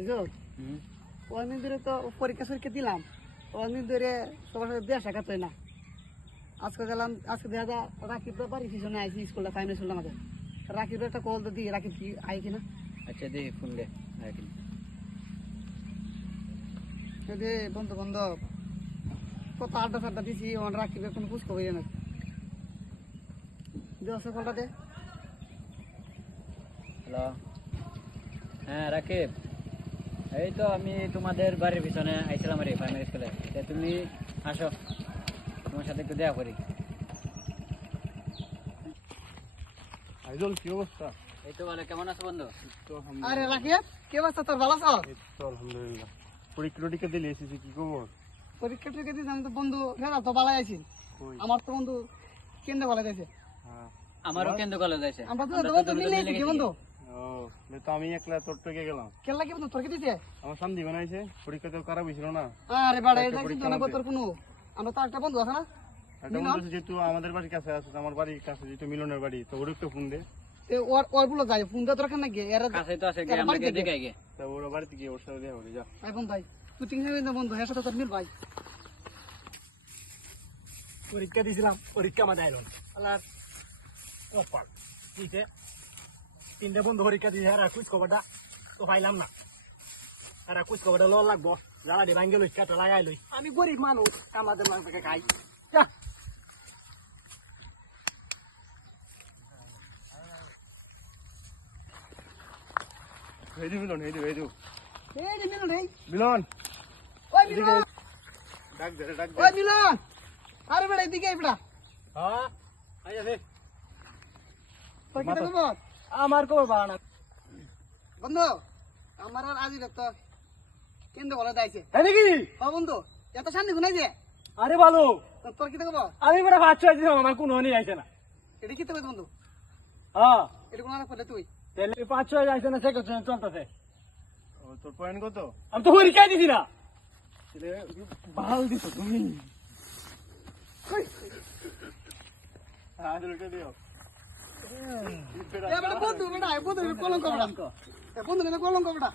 বুঝছো অনেকদিন ধরে তো পরীক্ষা দিলাম, অনেকদিন ধরে সবার সাথে দেশ সাক্ষাৎ হয় না। আজকে গেলাম, আজকে দেখা যায় রাকিব বাড়ি পিছনে আইসি স্কুলটা প্রাইমারি স্কুলটা আমাদের। রাকিবের একটা কল তো দিই, রাকিব কি আই কিনা। আচ্ছা দেখি ফোন দে রাকিব। যদি বন্ধু বান্ধব কত আড্ডা সাড্ডা দিছি, ওখানে রাকিবের কোনো খোঁজ খবর না। দেওয়া কলটা দে। হ্যালো, হ্যাঁ রাকিব, এই তো আমি তোমাদের বাড়ির পিছনে আইছিলাম আর প্রাইমারি স্কুলে। তুমি আসো, তোমার সাথে একটু দেখা করি। আইজল কি অবস্থা? এই তো ভালো, কেমন আছো বন্ধু? আরে রাকিব, কি অবস্থা তোর, ভালো আছো? আলহামদুলিল্লাহ। পরীক্ষা দিলে এসেছি, কি খবর? পরীক্ষা টরীক্ষা দিয়েছি আমি তো বন্ধু, ফেরা তো বালাই আছি। আমার তো বন্ধু কেন্দ্রে বলা যাইছে। আমারও কেন্দ্র কলেজ আছে। আমরা তো মিলে গেছি বন্ধু। তো আমি একলা তোর থেকে গেলাম। কেলা কি বন্ধু তোর কি দিতে? আমার শান্তি বানাইছে, পরীক্ষা তো খারাপ হয়েছিল না। আরে বাড়া, এটা কিন্তু অনেক তোর কোনো, আমরা তো একটা বন্ধু আছে না। একটা বন্ধু যেহেতু আমাদের বাড়ির কাছে আছে, আমার বাড়ির কাছে যেহেতু মিলনের বাড়ি, তো ওর একটু ফোন দে। ওর বলো যাই ফোন দিয়ে দরকার নাকি, এরা কাছে তো আছে, আমরা দেখে আইগে। তা ওর বাড়িতে গিয়ে ওর সাথে দেখা করি, যা। এখন ভাই তুই ঠিক না বন্ধু, এর সাথে তোর মিল ভাই। পরীক্ষা দিয়েছিলাম, পরীক্ষা আমাদের আইল আল্লাহর কপাল। দিতে তিনটে বন্ধু পরীক্ষা দিয়েছে, আর কুচ খবরটা তো পাইলাম না। আর কুচ খবরটা ল লাগবো, জ্বালা দিয়ে ভাঙ্গে লই, কাটা লাগাই লই। আমি গরিব মানুষ, আমাদের মানুষকে খাই। যা। হেইদু মিলন, হেইদু এই যে মিলন রে, মিলন, ওই মিলন, ডাক দে, ডাক দে। ওই মিলন, আরে বেড়া এদিকে আই বেড়া। হ্যাঁ আইয়াছে। তোর কি খবর? আমার খবর ভালো না বন্ধু, আমার আর আজি তো কেন্দ্র বলে দাইছে। তাই নাকি? ও বন্ধু, এত শান্তি গুনাই যে। আরে ভালো, তোর কি খবর? আমি মানে ভাত চাই দিলাম, আমার কোনো নিয়ে আইছে না। এটা কি তবে বন্ধু, হ্যাঁ এটা কোন করলে তুই? তাহলে 5-6 আইছে না, সে চলতেছে। ও, তোর পয়েন্ট কত? আমি তো পরীক্ষায় দিছি না। ভাল দিছো তুমি। আজলটা দিও। এ বেটা বন্ধু বেটা, বন্ধু কলঙ্ক বেটা, বন্ধু কলঙ্ক বেটা।